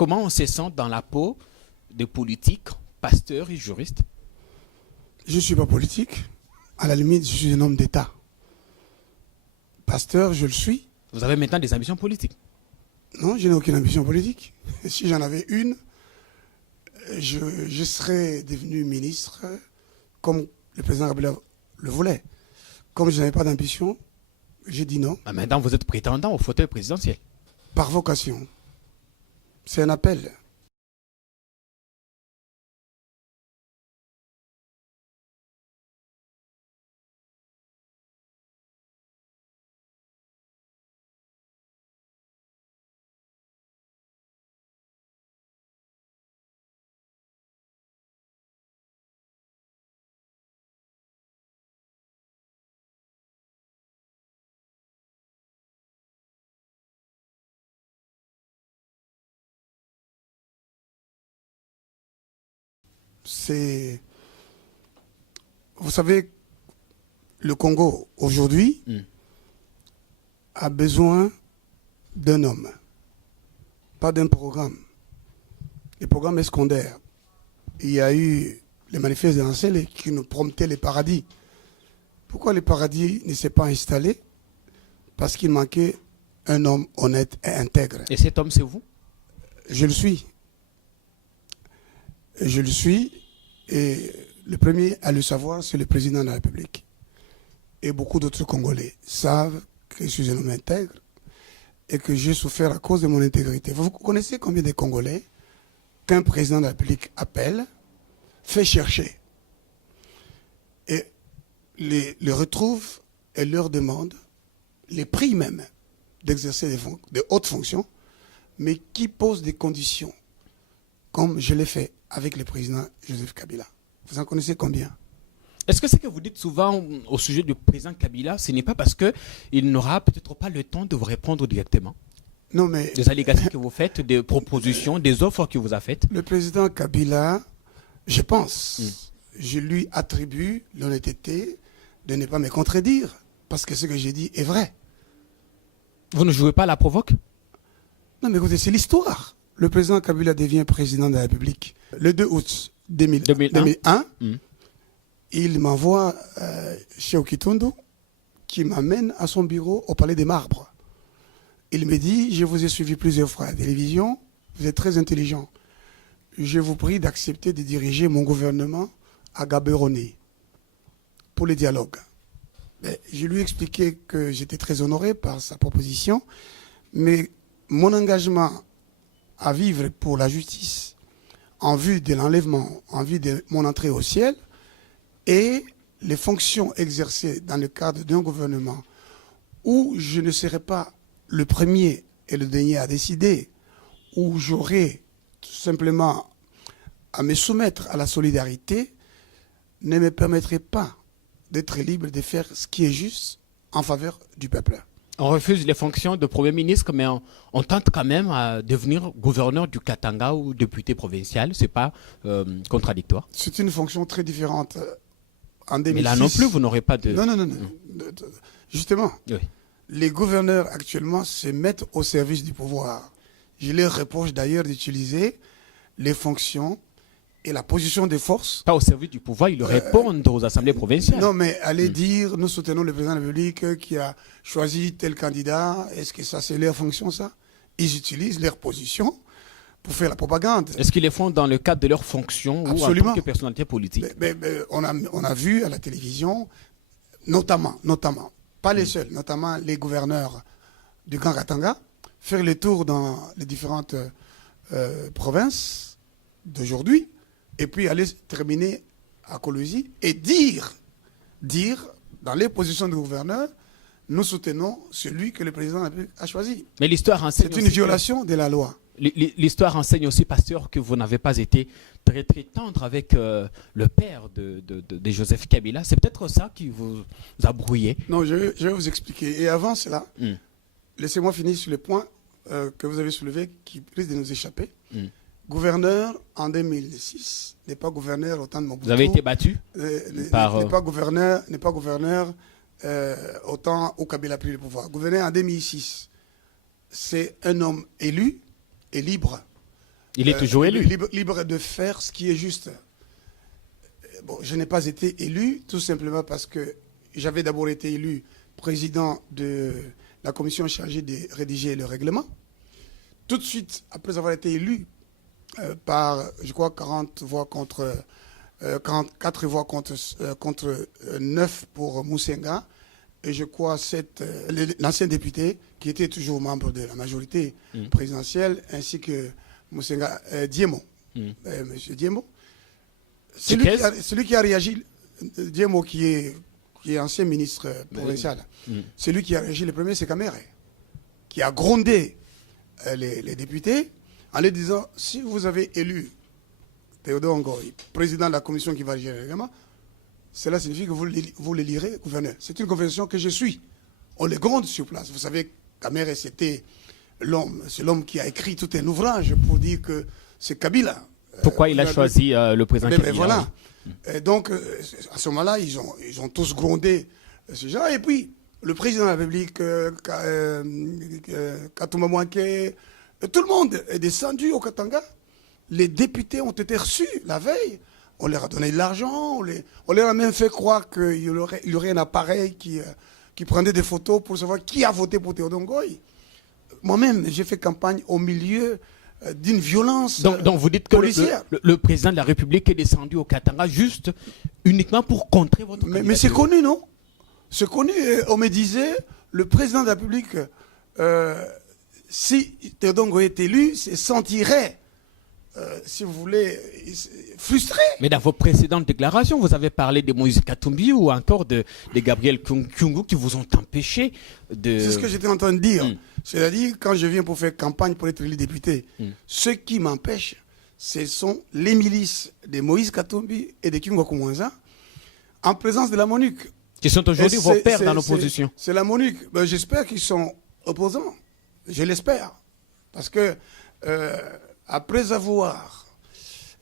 comment on se sent dans la peau des politiques, pasteurs et juristes? Je ne suis pas politique. À la limite, je suis un homme d'État. Pasteur, je le suis. Vous avez maintenant des ambitions politiques? Non, je n'ai aucune ambition politique. Si j'en avais une, je serais devenu ministre comme le président Kabila le voulait. Comme je n'avais pas d'ambition, j'ai dit non. Ah, maintenant, vous êtes prétendant au fauteuil présidentiel. Par vocation. C'est un appel. C'est... Vous savez, le Congo, aujourd'hui, a besoin d'un homme, pas d'un programme. Le programme est secondaire. Il y a eu les manifestes de Nansele qui nous promettaient les paradis. Pourquoi le paradis ne s'est pas installé? Parce qu'il manquait un homme honnête et intègre. Et cet homme, c'est vous? Je le suis. Je le suis. Et le premier à le savoir, c'est le président de la République. Et beaucoup d'autres Congolais savent que je suis un homme intègre et que j'ai souffert à cause de mon intégrité. Vous connaissez combien de Congolais qu'un président de la République appelle, fait chercher et les retrouve et leur demande, les prie même d'exercer de hautes fonctions, mais qui pose des conditions, comme je l'ai fait avec le président Joseph Kabila. Vous en connaissez combien? Est-ce que ce que vous dites souvent au sujet du président Kabila, ce n'est pas parce qu'il n'aura peut-être pas le temps de vous répondre directement? Non, mais des allégations que vous faites, des propositions, des offres qu'il vous a faites? Le président Kabila, je pense, je lui attribue l'honnêteté de ne pas me contredire, parce que ce que j'ai dit est vrai. Vous ne jouez pas à la provoque? Non, mais écoutez, c'est l'histoire. Le président Kabila devient président de la République le 2 août 2001. Il m'envoie chez Okitundu, qui m'amène à son bureau au Palais des Marbres. Il me dit, je vous ai suivi plusieurs fois à la télévision, vous êtes très intelligent. Je vous prie d'accepter de diriger mon gouvernement à Gaborone pour le dialogue. Mais je lui ai expliqué que j'étais très honoré par sa proposition, mais mon engagement à vivre pour la justice, en vue de l'enlèvement, en vue de mon entrée au ciel, et les fonctions exercées dans le cadre d'un gouvernement où je ne serai pas le premier et le dernier à décider, où j'aurai tout simplement à me soumettre à la solidarité, ne me permettrait pas d'être libre de faire ce qui est juste en faveur du peuple. On refuse les fonctions de Premier ministre, mais on tente quand même à devenir gouverneur du Katanga ou député provincial. Ce n'est pas contradictoire. C'est une fonction très différente. En 2006, mais là non plus, vous n'aurez pas de... Non. Justement, oui. Les gouverneurs actuellement se mettent au service du pouvoir. Je leur reproche d'ailleurs d'utiliser les fonctions et la position des forces. Pas au service du pouvoir, ils répondent aux assemblées provinciales. Non, mais aller dire, nous soutenons le président de la République qui a choisi tel candidat, est-ce que ça c'est leur fonction ça? Ils utilisent leur position pour faire la propagande. Est-ce qu'ils les font dans le cadre de leur fonction ou en tant que personnalité politique? On a vu à la télévision, notamment, pas les seuls, notamment les gouverneurs du Grand Katanga, faire le tour dans les différentes provinces d'aujourd'hui, et puis aller terminer à Colosie et dire dans les positions de gouverneurs, nous soutenons celui que le président de la République a choisi. Mais l'histoire enseigne. C'est une violation de la loi. L'histoire enseigne aussi, pasteur, que vous n'avez pas été très tendre avec le père de Joseph Kabila. C'est peut-être ça qui vous a brouillé. Non, je vais vous expliquer. Et avant cela, laissez-moi finir sur le point que vous avez soulevé qui risque de nous échapper. Gouverneur en 2006 n'est pas gouverneur au temps de Mobutu. Vous avez été battu n'est pas gouverneur au temps où Kabila a pris le pouvoir. Gouverneur en 2006, c'est un homme élu et libre. Il est toujours élu. Libre de faire ce qui est juste. Bon, je n'ai pas été élu, tout simplement parce que j'avais d'abord été élu président de la commission chargée de rédiger le règlement. Tout de suite, après avoir été élu par, je crois, 40 voix contre 44 voix contre 9 pour Moussenga, et je crois l'ancien député qui était toujours membre de la majorité présidentielle, ainsi que Moussenga Diemo, Monsieur Diemo. Celui qui a réagi, Diemo qui est ancien ministre provincial, celui qui a réagi le premier, c'est Kamere, qui a grondé les députés en leur disant, si vous avez élu Théodore Ngoï, président de la commission qui va gérer le règlement, cela signifie que vous le lirez, gouverneur. C'est une convention que je suis. On les gronde sur place. Vous savez, Kamere, c'est l'homme qui a écrit tout un ouvrage pour dire que c'est Kabila. Pourquoi il a choisi le président Kabila? Mais voilà. Et donc, à ce moment-là, ils ont tous grondé ce genre. Et puis, le président de la République, Katouma Mouanké, tout le monde est descendu au Katanga. Les députés ont été reçus la veille. On leur a donné de l'argent. On leur a même fait croire qu'il y aurait un appareil qui prenait des photos pour savoir qui a voté pour Théodore Ngoï. Moi-même, j'ai fait campagne au milieu d'une violence donc vous dites que le président de la République est descendu au Katanga juste uniquement pour contrer votre candidature. Mais c'est connu, non? C'est connu. On me disait, le président de la République, si Théodore Ngoï est élu, se sentirait, si vous voulez, frustré. Mais dans vos précédentes déclarations, vous avez parlé de Moïse Katumbi ou encore de Gabriel Kyungu qui vous ont empêché de... C'est ce que j'étais en train de dire. C'est-à-dire, quand je viens pour faire campagne pour être élu député, ce qui m'empêche, ce sont les milices de Moïse Katumbi et de Kyungu Kumwanza en présence de la MONUC. Qui sont aujourd'hui vos pairs dans l'opposition. C'est la MONUC. Ben, j'espère qu'ils sont opposants. Je l'espère. Parce que après avoir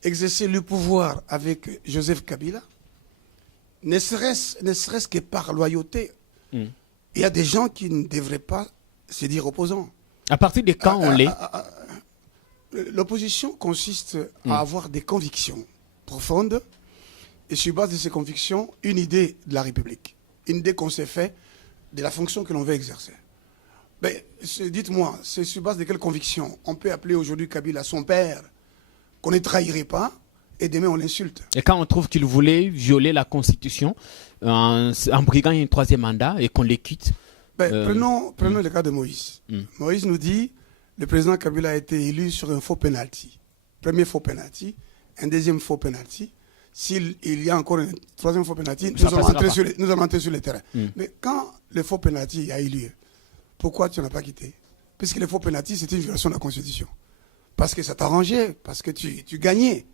exercé le pouvoir avec Joseph Kabila, ne serait-ce que par loyauté, il y a des gens qui ne devraient pas se dire opposants. À partir de quand on l'est? L'opposition consiste à avoir des convictions profondes et sur base de ces convictions, une idée de la République, une idée qu'on s'est fait de la fonction que l'on veut exercer. Mais dites-moi, c'est sur base de quelle conviction on peut appeler aujourd'hui Kabila son père, qu'on ne trahirait pas, et demain on l'insulte? Et quand on trouve qu'il voulait violer la Constitution en briguant un troisième mandat et qu'on les quitte? Prenons le cas de Moïse. Moïse nous dit, le président Kabila a été élu sur un faux penalty. Premier faux penalty, un deuxième faux penalty. S'il y a encore un troisième faux penalty, nous allons entrer sur le terrain. Mais quand le faux penalty a eu lieu, pourquoi tu n'as pas quitté? Puisque le faux penalty, c'est une violation de la Constitution. Parce que ça t'arrangeait, parce que tu gagnais.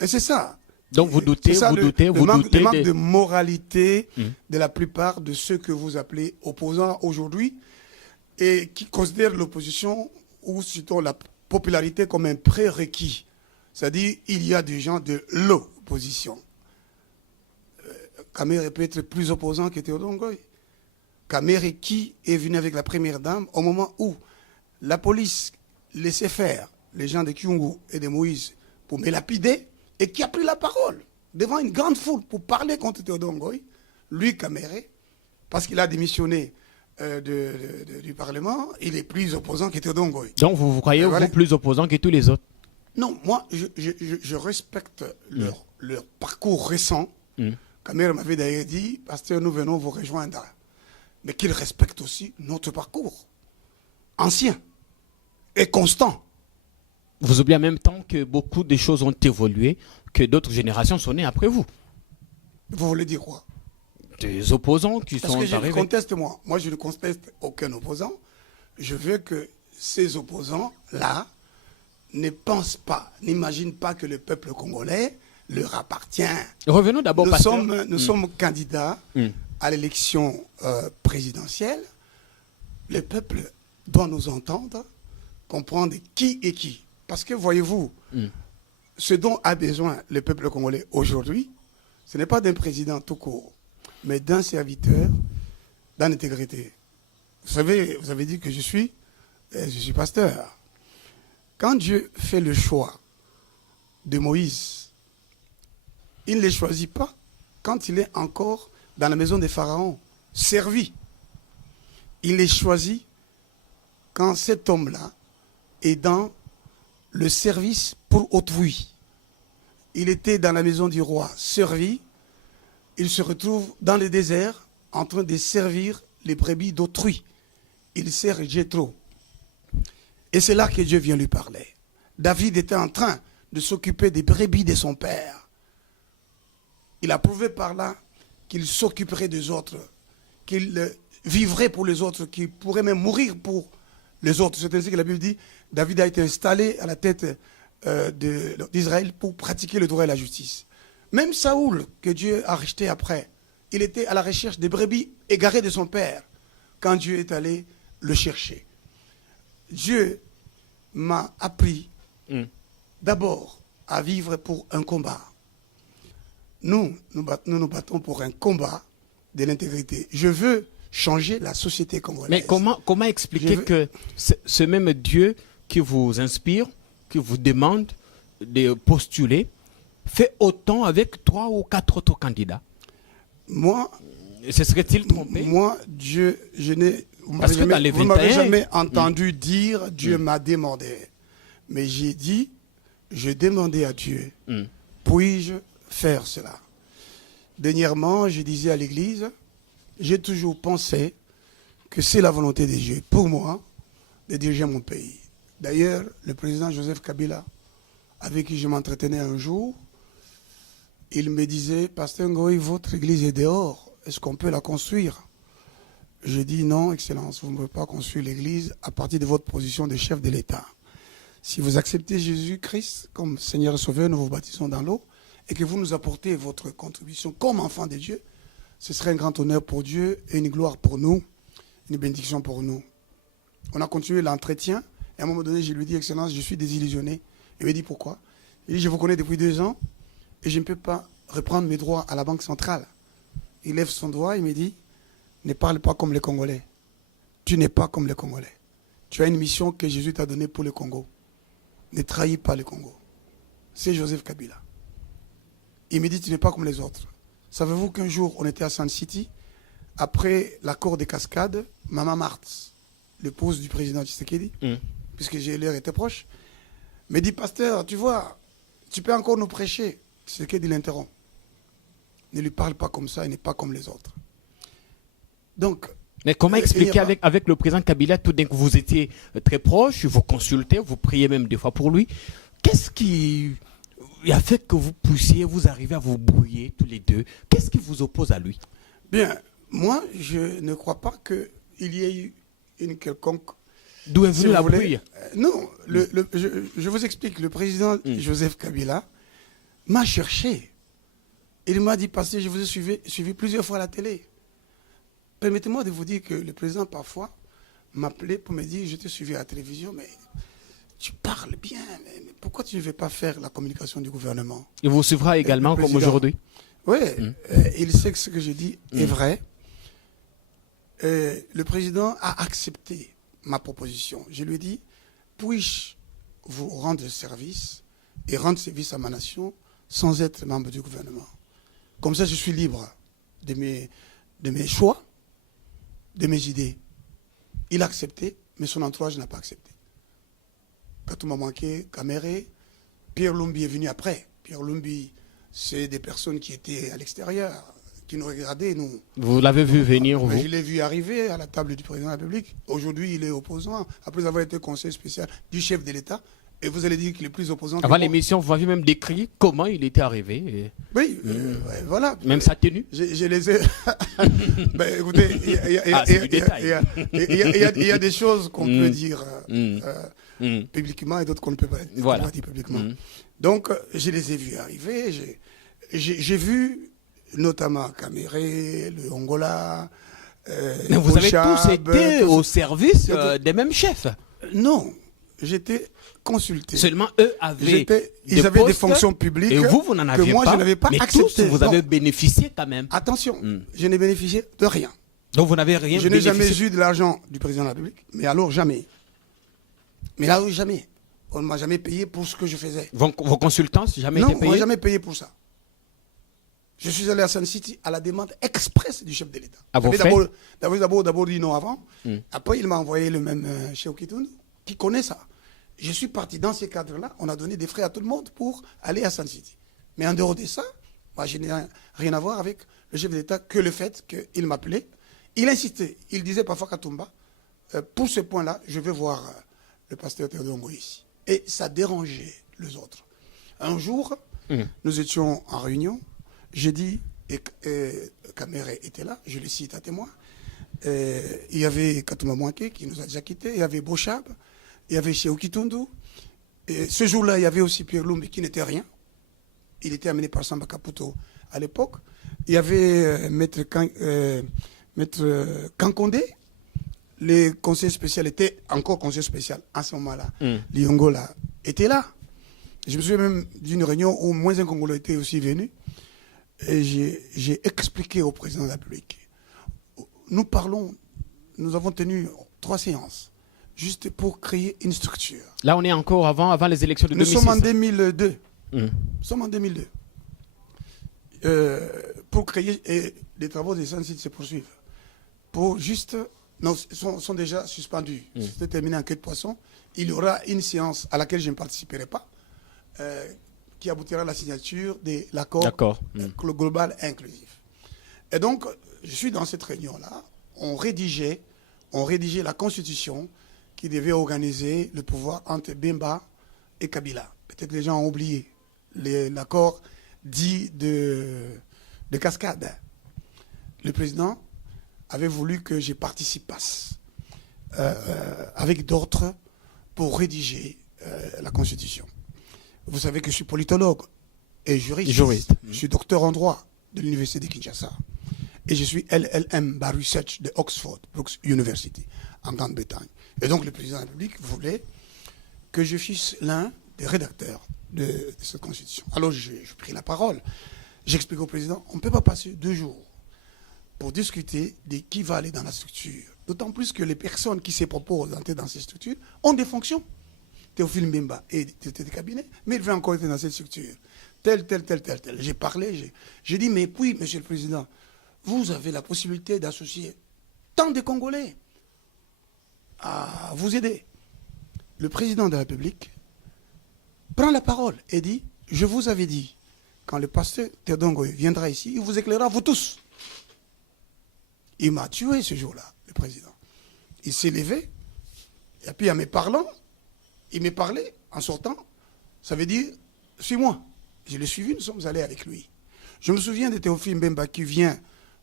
Et c'est ça. Donc vous doutez, le manque de moralité de la plupart de ceux que vous appelez opposants aujourd'hui et qui considèrent l'opposition ou surtout la popularité comme un prérequis. C'est-à-dire il y a des gens de l'opposition. Kamere peut être plus opposant que Théodore Ngoï. Kamere qui est venu avec la première dame au moment où la police laissait faire les gens de Kyungu et de Moïse pour me lapider, et qui a pris la parole devant une grande foule pour parler contre Théodore Ngoï, lui, Kamere, parce qu'il a démissionné du Parlement, il est plus opposant que Théodore Ngoï. Donc vous croyez vous plus opposant que tous les autres? Non, moi, je respecte leur parcours récent. Kamere m'avait d'ailleurs dit, pasteur, nous venons vous rejoindre. Mais qu'il respecte aussi notre parcours ancien et constant. Vous oubliez en même temps que beaucoup de choses ont évolué, que d'autres générations sont nées après vous. Vous voulez dire quoi? Des opposants qui sont arrivés. Parce que je conteste moi. Moi, je ne conteste aucun opposant. Je veux que ces opposants-là ne pensent pas, n'imaginent pas que le peuple congolais leur appartient. Revenons d'abord, nous sommes candidats à l'élection présidentielle. Le peuple doit nous entendre, comprendre qui est qui. Parce que, voyez-vous, ce dont a besoin le peuple congolais aujourd'hui, ce n'est pas d'un président tout court, mais d'un serviteur, d'intégrité. Vous savez, vous avez dit que je suis pasteur. Quand Dieu fait le choix de Moïse, il ne les choisit pas quand il est encore dans la maison des pharaons, servi. Il les choisit quand cet homme-là est dans le service pour autrui. Il était dans la maison du roi, servi. Il se retrouve dans le désert en train de servir les brebis d'autrui. Il sert Jéthro. Et c'est là que Dieu vient lui parler. David était en train de s'occuper des brebis de son père. Il a prouvé par là qu'il s'occuperait des autres, qu'il vivrait pour les autres, qu'il pourrait même mourir pour les autres. C'est ainsi que la Bible dit, David a été installé à la tête d'Israël pour pratiquer le droit et la justice. Même Saoul, que Dieu a racheté après, il était à la recherche des brebis égarées de son père quand Dieu est allé le chercher. Dieu m'a appris d'abord à vivre pour un combat. Nous nous battons pour un combat de l'intégrité. Je veux changer la société congolaise. Mais comment expliquer que ce même Dieu qui vous inspire, qui vous demande de postuler, fait autant avec 3 ou 4 autres candidats? Moi, se serait-il trompé? Moi, Dieu, je n'ai... Vous ne m'avez jamais entendu dire Dieu m'a demandé. Mais j'ai dit, je demandais à Dieu, puis-je faire cela? Dernièrement, je disais à l'église, j'ai toujours pensé que c'est la volonté de Dieu, pour moi, de diriger mon pays. D'ailleurs, le président Joseph Kabila, avec qui je m'entretenais un jour, il me disait, Pasteur Ngoï, votre église est dehors, est-ce qu'on peut la construire? Je dis non, Excellence, vous ne pouvez pas construire l'église à partir de votre position de chef de l'État. Si vous acceptez Jésus-Christ comme Seigneur et Sauveur, nous vous baptisons dans l'eau, et que vous nous apportez votre contribution comme enfant de Dieu, ce serait un grand honneur pour Dieu et une gloire pour nous, une bénédiction pour nous. On a continué l'entretien, et à un moment donné, je lui dis, Excellence, je suis désillusionné. Il me dit, pourquoi? Il dit, je vous connais depuis 2 ans, et je ne peux pas reprendre mes droits à la Banque centrale. Il lève son doigt, il me dit, ne parle pas comme les Congolais. Tu n'es pas comme les Congolais. Tu as une mission que Jésus t'a donnée pour le Congo. Ne trahis pas le Congo. C'est Joseph Kabila. Il me dit, tu n'es pas comme les autres. Savez-vous qu'un jour, on était à Sun City, après l'accord des cascades, Maman Marthe, l'épouse du président Tshisekedi, puisque leur était proche, me dit, pasteur, tu vois, tu peux encore nous prêcher. Tshisekedi l'interrompt. Ne lui parle pas comme ça, il n'est pas comme les autres. Donc, mais comment expliquer avec le président Kabila, tout d'un coup vous étiez très proche, vous consultez, vous priez même des fois pour lui. Qu'est-ce qui a fait que vous puissiez, vous arriver à vous brouiller tous les deux? Qu'est-ce qui vous oppose à lui? Bien, moi, je ne crois pas qu'il y ait eu une quelconque... D'où est venue la brouille? Non, je vous explique. Le président Joseph Kabila m'a cherché. Il m'a dit, pasteur, je vous ai suivi plusieurs fois à la télé. Permettez-moi de vous dire que le président, parfois, m'appelait pour me dire, je t'ai suivi à la télévision, mais tu parles bien, mais pourquoi tu ne veux pas faire la communication du gouvernement? Il vous suivra également comme aujourd'hui? Oui, il sait que ce que je dis est vrai. Le président a accepté ma proposition. Je lui ai dit, puis-je vous rendre service et rendre service à ma nation sans être membre du gouvernement? Comme ça, je suis libre de mes choix, de mes idées. Il a accepté, mais son entourage n'a pas accepté. Quand on m'a manqué, Caméré, Pierre Lumbi est venu après. Pierre Lumbi, c'est des personnes qui étaient à l'extérieur, qui nous regardaient, nous. Vous l'avez vu venir, vous? Je l'ai vu arriver à la table du président de la République. Aujourd'hui, il est opposant, après avoir été conseiller spécial du chef de l'État. Et vous allez dire qu'il est plus opposant. Avant l'émission, vous avez même décrit comment il était arrivé. Oui, voilà. Même sa tenue. Je les ai... ben, écoutez, il y a des choses qu'on peut dire publiquement et d'autres qu'on ne peut pas dire publiquement. Donc, je les ai vus arriver. J'ai vu notamment Caméré, le Angola. Mais vous avez tous été au service des mêmes chefs? Non, j'étais consulté. Seulement eux avaient ils avaient des fonctions publiques et vous n'en aviez que moi je n'avais pas accepté. Tous, vous avez bénéficié quand même. Attention, je n'ai bénéficié de rien. Donc vous n'avez rien bénéficié. Je n'ai jamais eu de l'argent du président de la République, mais alors jamais. Mais là, jamais. on ne m'a jamais payé pour ce que je faisais. Vos consultants, jamais été payés? Non, on ne m'a jamais payé pour ça. Je suis allé à Sun City à la demande expresse du chef de l'État. À vos frais? D'abord dit non avant. Après, il m'a envoyé le même Cheikh Okitoundou, qui connaît ça. Je suis parti dans ces cadres-là. On a donné des frais à tout le monde pour aller à Sun City. Mais en dehors de ça, moi, je n'ai rien à voir avec le chef de l'État que le fait qu'il m'appelait. Il insistait. Il disait parfois Katumba, pour ce point-là, je vais voir le pasteur Théodore Ngoï ici. Et ça dérangeait les autres. Un jour, nous étions en réunion. J'ai dit, et Kamere était là, je le cite à témoin. Il y avait Katouma Mouanké qui nous a déjà quittés. Il y avait Bochab. Il y avait Cheikh Okitoundou. Et ce jour-là, il y avait aussi Pierre Lumbi qui n'était rien. Il était amené par Samba Caputo à l'époque. Il y avait Maître Kankondé. Les conseils spéciaux étaient encore conseil spécial à ce moment-là. Liongola était là. Je me souviens même d'une réunion où moins un Congolais était aussi venu. Et j'ai expliqué au président de la République. Nous avons tenu 3 séances, juste pour créer une structure. Là, on est encore avant les élections de 2006. Nous sommes en 2002. Nous sommes en 2002. Pour créer, et les travaux des Sun City se poursuivent. Pour juste, non, sont déjà suspendus. C'était terminé en queue de poisson. Il y aura une séance à laquelle je ne participerai pas, qui aboutira à la signature de l'accord global inclusif. Et donc, je suis dans cette réunion-là. On rédigeait la constitution qui devait organiser le pouvoir entre Bemba et Kabila. Peut-être les gens ont oublié l'accord dit de cascade. Le président avait voulu que je participe avec d'autres pour rédiger la constitution. Vous savez que je suis politologue et juriste. Je suis docteur en droit de l'université de Kinshasa. Et je suis LLM by Research de Oxford, Brooks University, en Grande-Bretagne. Et donc le président de la République voulait que je fusse l'un des rédacteurs de cette constitution. Alors j'ai pris la parole. J'explique au président, on ne peut pas passer 2 jours pour discuter de qui va aller dans la structure. D'autant plus que les personnes qui se proposent d'entrer dans ces structures ont des fonctions. Théophile Mbemba et des cabinets, mais il veut encore être dans cette structure. Tel. J'ai parlé, j'ai dit, mais puis, monsieur le président, vous avez la possibilité d'associer tant de Congolais à vous aider. Le président de la République prend la parole et dit, je vous avais dit, quand le pasteur Théodore Ngoï viendra ici, il vous éclairera, vous tous. Il m'a tué ce jour-là, le président. Il s'est levé, et puis en me parlant, il me parlait en sortant, ça veut dire, suis-moi. Je l'ai suivi, nous sommes allés avec lui. Je me souviens de Théophile Mbemba qui vient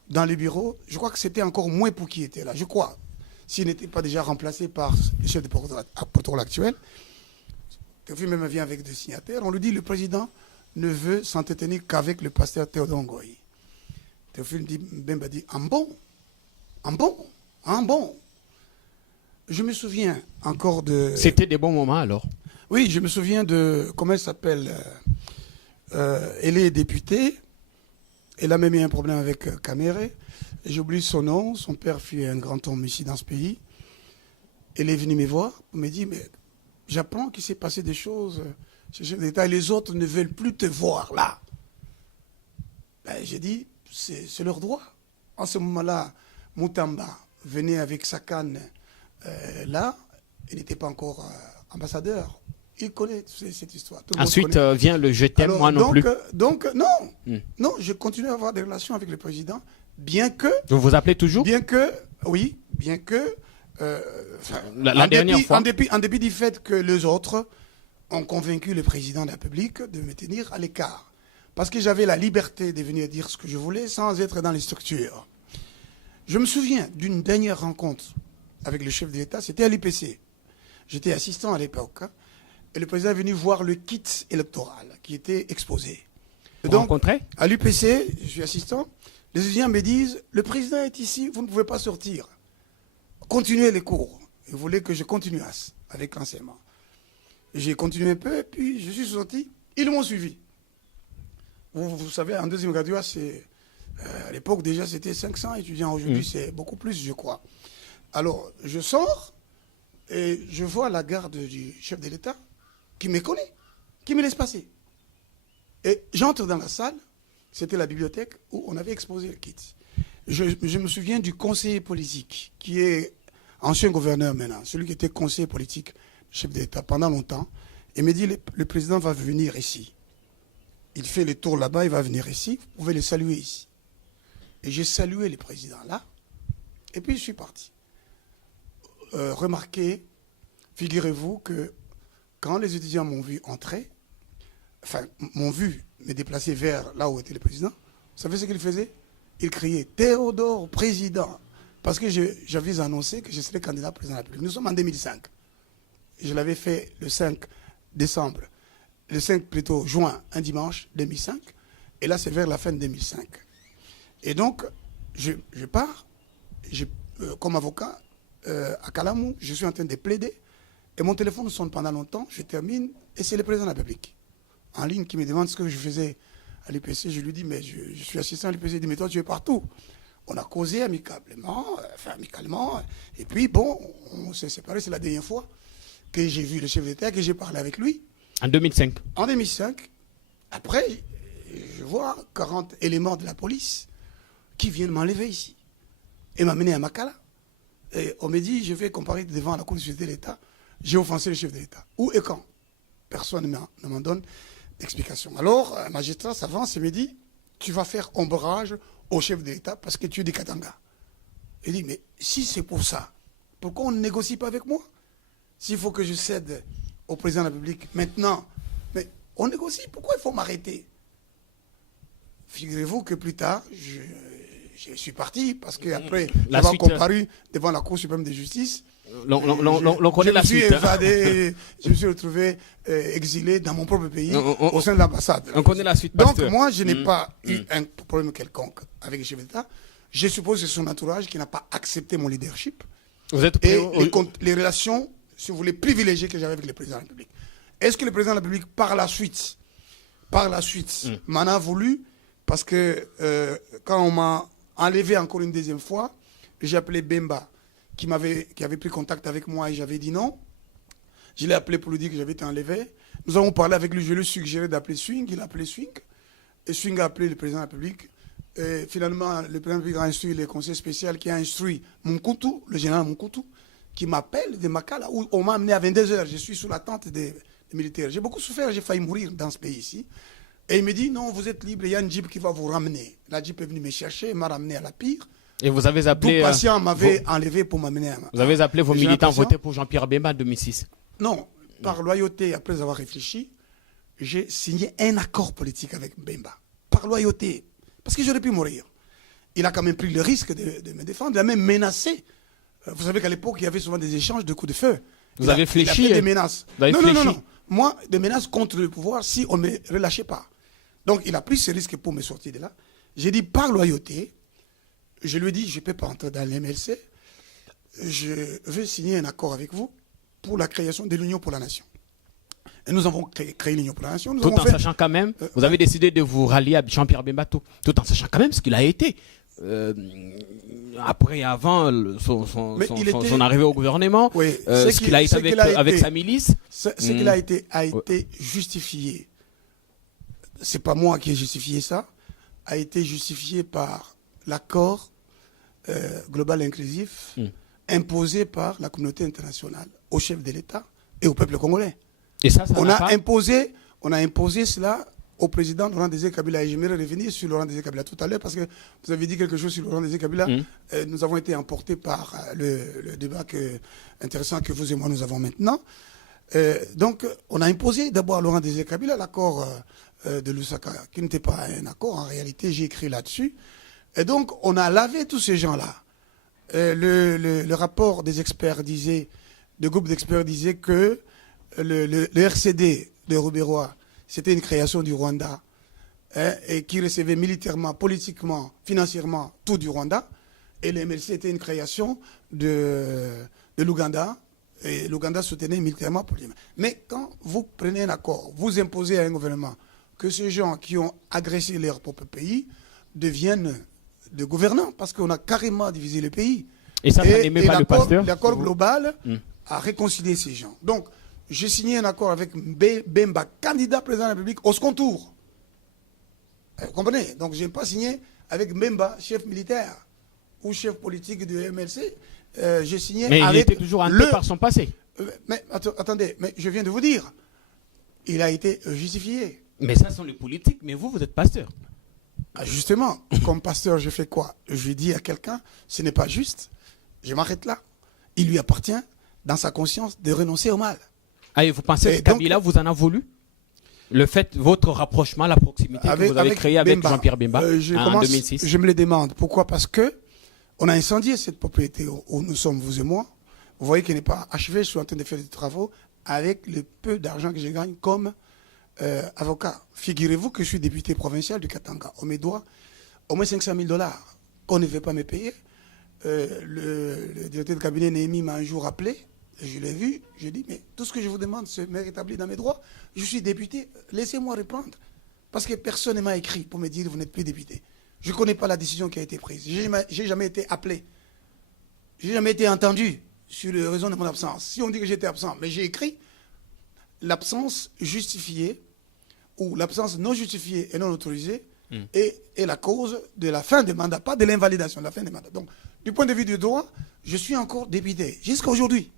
dans le bureau, je crois que c'était encore moins pour qui était là, je crois, s'il n'était pas déjà remplacé par le chef de protocole actuel. Théophile Mbemba vient avec des signataires, on lui dit, le président ne veut s'entretenir qu'avec le pasteur Théodore Ngoï. Théophile Mbemba dit, un bon. Je me souviens encore de... C'était des bons moments alors? Oui, je me souviens de... Comment elle s'appelle elle est députée. Elle a même eu un problème avec Kamere. J'oublie son nom. Son père fut un grand homme ici dans ce pays. Elle est venue me voir. Elle me dit, mais j'apprends qu'il s'est passé des choses chez le chef d'État et les autres ne veulent plus te voir là. Ben, j'ai dit, c'est leur droit. En ce moment-là, Moutamba venait avec sa canne là, il n'était pas encore ambassadeur. Il connaît cette histoire. Ensuite vient le je t'aime, moi non plus. Donc non, je continue à avoir des relations avec le président, bien que... Vous vous appelez toujours? Bien que, oui, bien que... la dernière fois. En dépit du fait que les autres ont convaincu le président de la République de me tenir à l'écart. Parce que j'avais la liberté de venir dire ce que je voulais sans être dans les structures. Je me souviens d'une dernière rencontre avec le chef de l'État, c'était à l'IPC. J'étais assistant à l'époque. Et le président est venu voir le kit électoral qui était exposé. Vous rencontrez? À l'UPC, je suis assistant, les étudiants me disent, le président est ici, vous ne pouvez pas sortir. Continuez les cours. Ils voulaient que je continuasse avec l'enseignement. J'ai continué un peu, et puis je suis sorti. Ils m'ont suivi. Vous savez, en deuxième graduat, à l'époque déjà, c'était 500 étudiants. Aujourd'hui, c'est beaucoup plus, je crois. Alors, je sors et je vois la garde du chef de l'État qui me connaît, qui me laisse passer. Et j'entre dans la salle, c'était la bibliothèque où on avait exposé le kit. Je me souviens du conseiller politique, qui est ancien gouverneur maintenant, celui qui était conseiller politique, chef d'État pendant longtemps, et me dit, le président va venir ici. Il fait le tour là-bas, il va venir ici, vous pouvez le saluer ici. Et j'ai salué le président là, et puis je suis parti. Remarquez, figurez-vous que quand les étudiants m'ont vu entrer, enfin, m'ont vu me déplacer vers là où était le président, vous savez ce qu'ils faisaient? Ils criaient « Théodore, président !» Parce que j'avais annoncé que je serais candidat président de la République. Nous sommes en 2005. Je l'avais fait le 5 décembre, le 5 plutôt juin, un dimanche 2005. Et là, c'est vers la fin de 2005. Et donc, je pars, comme avocat, à Kalamou, je suis en train de plaider. Et mon téléphone sonne pendant longtemps, je termine, et c'est le président de la République, en ligne, qui me demande ce que je faisais à l'IPC. Je lui dis, mais je suis assistant à l'IPC. Il dit, mais toi, tu es partout. On a causé amicalement, et puis bon, on s'est séparés. C'est la dernière fois que j'ai vu le chef d'État, que j'ai parlé avec lui. En 2005. En 2005. Après, je vois 40 éléments de la police qui viennent m'enlever ici et m'amener à Makala. Et on me dit, je vais comparer devant la Cour de justice de l'État. J'ai offensé le chef de l'État. Où et quand? Personne ne m'en donne d'explication. Alors, un magistrat s'avance et me dit, tu vas faire ombrage au chef de l'État parce que tu es des Katanga. Il dit, mais si c'est pour ça, pourquoi on ne négocie pas avec moi? S'il faut que je cède au président de la République maintenant, mais on négocie, pourquoi il faut m'arrêter? Figurez-vous que plus tard, je suis parti parce qu'après avoir comparu devant la Cour suprême de justice, on connaît la suite. Je me suis retrouvé exilé dans mon propre pays, au sein de l'ambassade. On connaît la suite. Donc moi, je n'ai pas eu un problème quelconque avec le chef d'État. Je suppose que c'est son entourage qui n'a pas accepté mon leadership. Vous êtes et les relations, si vous voulez, privilégiées que j'avais avec le président de la République. Est-ce que le président de la République, par la suite, m'en a voulu? Parce que quand on m'a enlevé encore une deuxième fois, j'ai appelé Bemba, qui avait pris contact avec moi et j'avais dit non. Je l'ai appelé pour lui dire que j'avais été enlevé. Nous avons parlé avec lui, je lui ai suggéré d'appeler Swing, il a appelé Swing. Et Swing a appelé le président de la République. Et finalement, le président de la République a instruit le conseil spécial qui a instruit Moukoutou, le général Moukoutou, qui m'appelle de Makala, où on m'a amené à 22h. Je suis sous la tente des militaires. J'ai beaucoup souffert, j'ai failli mourir dans ce pays ici. Et il me dit, non, vous êtes libre, il y a une jeep qui va vous ramener. La jeep est venue me chercher, m'a ramené à la Pire. Et vous avez appelé... Tout patient m'avait enlevé pour m'amener à... Vous avez appelé vos militants voter pour Jean-Pierre Bemba en 2006? Non, par loyauté, après avoir réfléchi, j'ai signé un accord politique avec Bemba. Par loyauté, parce que j'aurais pu mourir. Il a quand même pris le risque de me défendre, il a même menacé. Vous savez qu'à l'époque, il y avait souvent des échanges de coups de feu. Vous avez fléchi? Il a fait des menaces. Non. Moi, des menaces contre le pouvoir si on ne me relâchait pas. Donc, il a pris ce risque pour me sortir de là. J'ai dit, par loyauté, je lui ai dit, je ne peux pas entrer dans l'MLC. Je veux signer un accord avec vous pour la création de l'Union pour la Nation. Et nous avons créé l'Union pour la Nation. Tout en sachant quand même, vous avez décidé de vous rallier à Jean-Pierre Bemba, tout en sachant quand même ce qu'il a été. Après et avant son arrivée au gouvernement, ce qu'il a été avec sa milice. Ce qu'il a été justifié. C'est pas moi qui ai justifié ça. A été justifié par l'accord global inclusif imposé par la communauté internationale au chef de l'État et au peuple congolais. Et ça on a imposé cela au président Laurent Désiré Kabila. Et j'aimerais revenir sur Laurent Désiré Kabila tout à l'heure parce que vous avez dit quelque chose sur Laurent Désiré Kabila. Nous avons été emportés par le débat intéressant que vous et moi nous avons maintenant. Donc on a imposé d'abord à Laurent Désiré Kabila l'accord de Lusaka, qui n'était pas un accord. En réalité, j'ai écrit là-dessus. Et donc, on a lavé tous ces gens-là. Le rapport des experts disait, le groupe d'experts disait que le RCD de Roubaix-Roy, c'était une création du Rwanda, et qui recevait militairement, politiquement, financièrement tout du Rwanda. Et le MLC était une création de l'Ouganda, et l'Ouganda soutenait militairement politiquement. Mais quand vous prenez un accord, vous imposez à un gouvernement que ces gens qui ont agressé leur propre pays deviennent des gouvernants, parce qu'on a carrément divisé le pays. Et ça n'aimait pas le pasteur? L'accord global a réconcilié ces gens. Donc, j'ai signé un accord avec Bemba, candidat président de la République, au second tour. Vous comprenez? Donc, je n'ai pas signé avec Bemba, chef militaire ou chef politique du MLC. J'ai signé mais avec. Il était toujours hanté par son passé. Mais attendez, mais je viens de vous dire, il a été justifié. Mais ça sont les politiques, mais vous êtes pasteur. Justement, comme pasteur, je fais quoi? Je dis à quelqu'un, ce n'est pas juste, je m'arrête là. Il lui appartient, dans sa conscience, de renoncer au mal. Ah, et vous pensez que Kabila vous en a voulu? Le fait, votre rapprochement, la proximité que vous avez créée avec Jean-Pierre Bemba en 2006? Je me le demande. Pourquoi? Parce que on a incendié cette propriété où nous sommes, vous et moi. Vous voyez qu'elle n'est pas achevée. Je suis en train de faire des travaux avec le peu d'argent que je gagne comme avocat. Figurez-vous que je suis député provincial du Katanga. On me doit au moins 500 000 $ qu'on ne veut pas me payer. Le directeur de cabinet Néhémie m'a un jour appelé. Je l'ai vu, je dis, mais tout ce que je vous demande, c'est me rétablir dans mes droits. Je suis député, laissez-moi reprendre. Parce que personne ne m'a écrit pour me dire, vous n'êtes plus député. Je ne connais pas la décision qui a été prise. Je n'ai jamais été appelé. Je n'ai jamais été entendu sur les raisons de mon absence. Si on dit que j'étais absent, mais j'ai écrit l'absence justifiée ou l'absence non justifiée et non autorisée est la cause de la fin des mandats, pas de l'invalidation, de la fin des mandats. Donc, du point de vue du droit, je suis encore député jusqu'à aujourd'hui.